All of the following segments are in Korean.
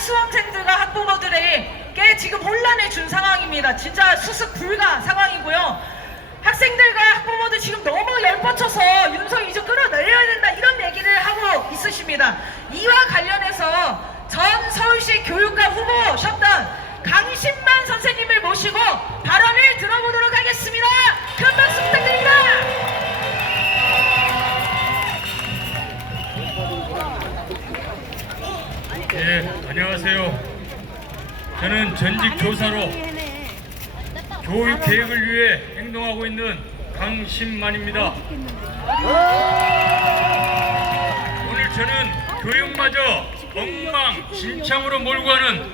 수험생들과 학부모들에게 지금 혼란을 준 상황입니다. 진짜 수습 불가 상황이고요. 학생들과 학부모들 지금 너무 열뻗쳐서 윤석열 이제 끌어내려야 된다 이런 얘기를 하고 있으십니다. 이와 관련해서 전 서울시 교육감 후보셨던 강신만 선생님을 모시고 발언을 들어보도록 하겠습니다. 큰 박수 부탁드립니다. 네, 안녕하세요. 저는 전직 교사로 교육 계획을 위해 행동하고 있는 강신만입니다. 오늘 저는 교육마저 엉망진창으로 몰고 가는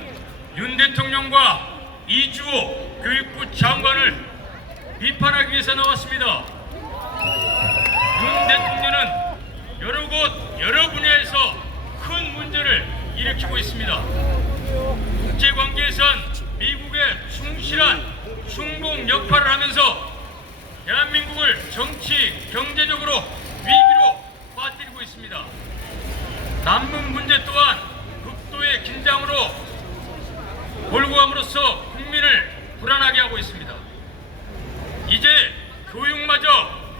윤 대통령과 이주호 교육부 장관을 비판하기 위해서 나왔습니다. 윤 대통령은 여러 곳 여러 분야에서 큰 문제를 일으키고 있습니다. 국제관계에선 미국의 충실한 충봉 역할을 하면서 대한민국을 정치, 경제적으로 위기로 빠뜨리고 있습니다. 남북 문제 또한 극도의 긴장으로 몰고 감으로써 국민을 불안하게 하고 있습니다. 이제 교육마저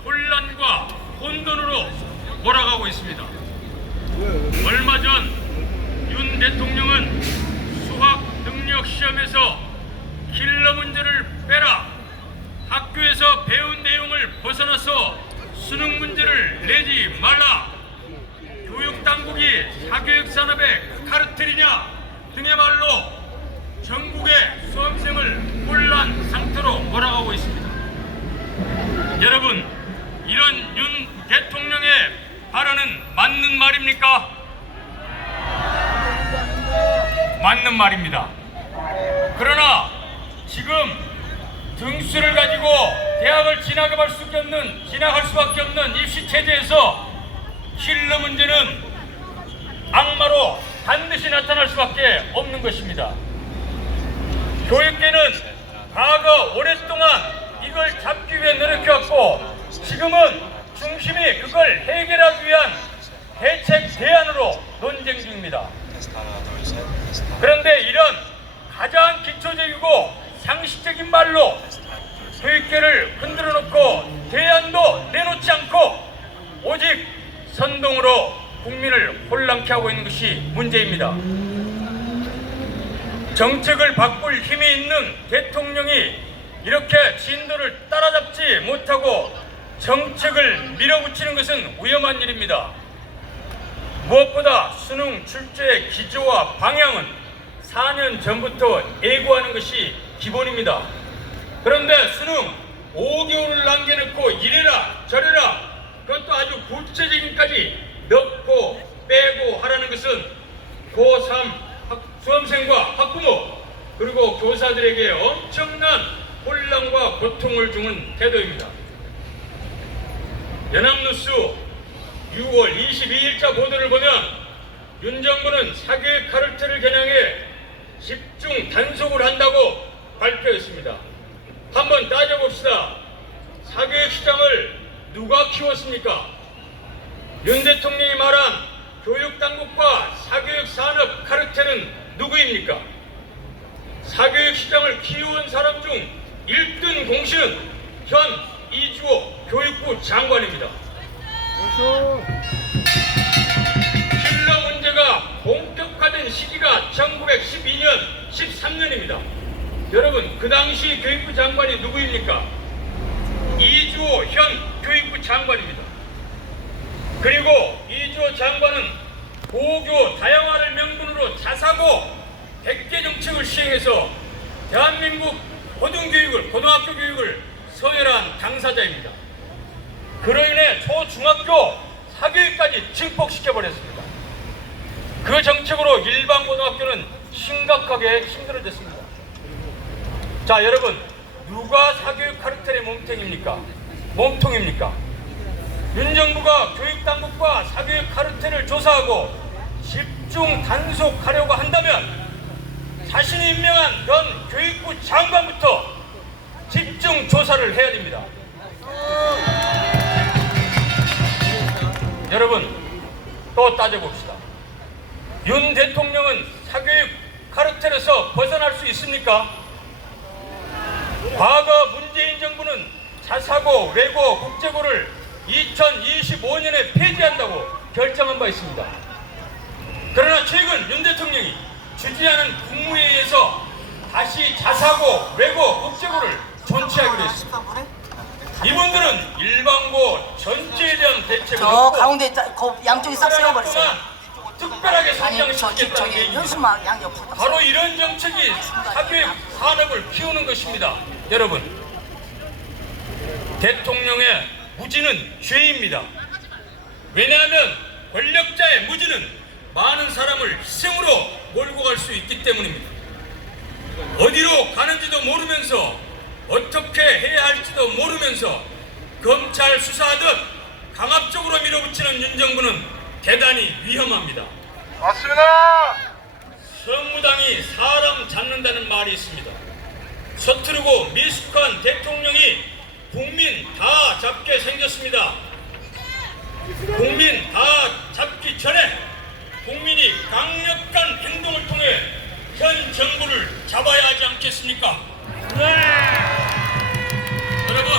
혼란과 혼돈으로 몰아가고 있습니다. 얼마 전 윤 대통령은 수학 능력 시험에서 킬러 문제를 빼라, 학교에서 배운 내용을 벗어나서 수능 문제를 내지 말라, 교육당국이 사교육 산업의 카르텔이냐 등의 말로 전국의 수험생을 혼란 상태로 몰아가고 있습니다. 여러분, 이런 윤 대통령의 발언은 맞는 말입니까? 맞는 말입니다. 그러나 지금 등수를 가지고 대학을 진학할 수밖에 없는 입시 체제에서 킬러 문제는 악마로 반드시 나타날 수밖에 없는 것입니다. 교육계는 과거 오랫동안 이걸 잡기 위해 노력해왔고 지금은 중심이 그걸 해결하기 위한 대책 대안으로 논쟁 중입니다. 그런데 이런 가장 기초적이고 상식적인 말로 교육계를 흔들어 놓고 대안도 내놓지 않고 오직 선동으로 국민을 혼란케 하고 있는 것이 문제입니다. 정책을 바꿀 힘이 있는 대통령이 이렇게 진도를 따라잡지 못하고 정책을 밀어붙이는 것은 위험한 일입니다. 무엇보다 수능 출제의 기조와 방향은 4년 전부터 예고하는 것이 기본입니다. 그런데 수능 5개월을 남겨놓고 이래라 저래라, 그것도 아주 구체적인까지 넣고 빼고 하라는 것은 고3 수험생과 학부모 그리고 교사들에게 엄청난 혼란과 고통을 주는 태도입니다. 연합뉴스 6월 22일자 보도를 보면 윤 정부는 사교육 카르텔을 겨냥해 집중 단속을 한다고 발표했습니다. 한번 따져봅시다. 사교육 시장을 누가 키웠습니까? 윤 대통령이 말한 교육당국과 사교육 산업 카르텔은 누구입니까? 사교육 시장을 키운 사람 중 1등 공신은 현 이주호 교육부 장관입니다. 킬러 문제가 본격화된 시기가 1912년, 13년입니다. 여러분, 그 당시 교육부 장관이 누구입니까? 이주호 현 교육부 장관입니다. 그리고 이주호 장관은 고교 다양화를 명분으로 자사고 100개 정책을 시행해서 대한민국 고등학교 교육을 서열한 당사자입니다. 그로 인해 초중학교 사교육까지 증폭시켜버렸습니다. 그 정책으로 일반 고등학교는 심각하게 힘들어졌습니다. 자, 여러분, 누가 사교육 카르텔의 몸통입니까? 윤 정부가 교육당국과 사교육 카르텔을 조사하고 집중 단속하려고 한다면 자신이 임명한 현 교육부 장관부터 집중 조사를 해야 됩니다. 여러분, 또 따져봅시다. 윤 대통령은 사교육 책임에서 벗어날 수 있습니까? 과거 문재인 정부는 자사고, 외고, 국제고를 2025년에 폐지한다고 결정한 바 있습니다. 그러나 최근 윤 대통령이 주재하는 국무회의에서 다시 자사고, 외고, 국제고를 존치하기로 했습니다. 이분들은 일반고 전체에 대한 대책을 저 없고 가운데 양쪽에 싹 세워버렸어요. 특별하게 아니 성장시키겠다는 저기 얘기입니다. 현수막 양옆으로 바로 이런 정책이 사교육 산업을 키우는 것입니다. 여러분, 대통령의 무지는 죄입니다. 왜냐하면 권력자의 무지는 많은 사람을 희생으로 몰고 갈 수 있기 때문입니다. 어디로 가는지도 모르면서 어떻게 해야 할지도 모르면서 검찰 수사하듯 강압적으로 밀어붙이는 윤 정부는 대단히 위험합니다. 맞습니다. 성무당이 사람 잡는다는 말이 있습니다. 서투르고 미숙한 대통령이 국민 다 잡게 생겼습니다. 국민 다 잡기 전에 국민이 강력한 행동을 통해 현 정부를 잡아야 하지 않겠습니까? 여러분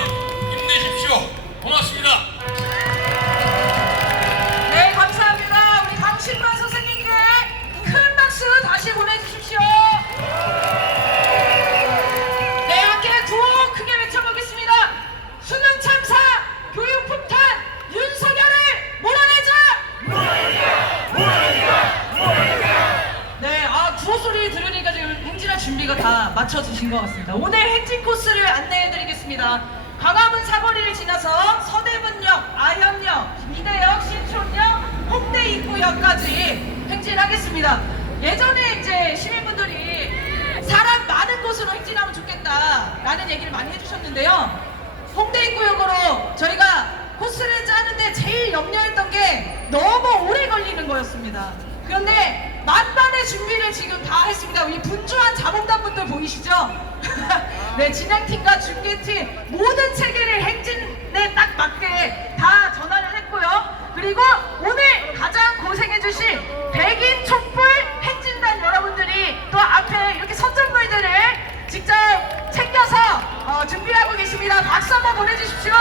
힘내십시오. 고맙습니다. 네, 감사합니다. 우리 강신만 선생님께 큰 박수 다시 보내주십시오. 네, 함께 구호 크게 외쳐보겠습니다. 수능 참사, 교육 폭탄, 윤석열을 몰아내자! 네, 구호 소리 들으니까 지금 행진할 준비가 다 맞춰지신 것 같습니다. 오늘 행진 코스를 안내해드리겠습니다. 광화문 사거리를 지나서 서대문역, 아현역, 미대역, 신촌역, 홍대 입구역까지 행진하겠습니다. 예전에 이제 시민분들이 사람 많은 곳으로 행진하면 좋겠다라는 얘기를 많이 해주셨는데요. 홍대 입구역으로 저희가 코스를 짜는데 제일 염려했던 게 너무 오래 걸리는 거였습니다. 그런데 만반의 준비를 지금 다 했습니다. 우리 분주한 자문단분들 보이시죠? 네, 진행팀과 중계팀 모든 체계를 행진에 딱 맞게 다 전환을 했고요. 그리고 오늘 가장 고생해주신 백인 촛불 행진단 여러분들이 또 앞에 이렇게 선전물들을 직접 챙겨서 준비하고 계십니다. 박수 한번 보내주십시오.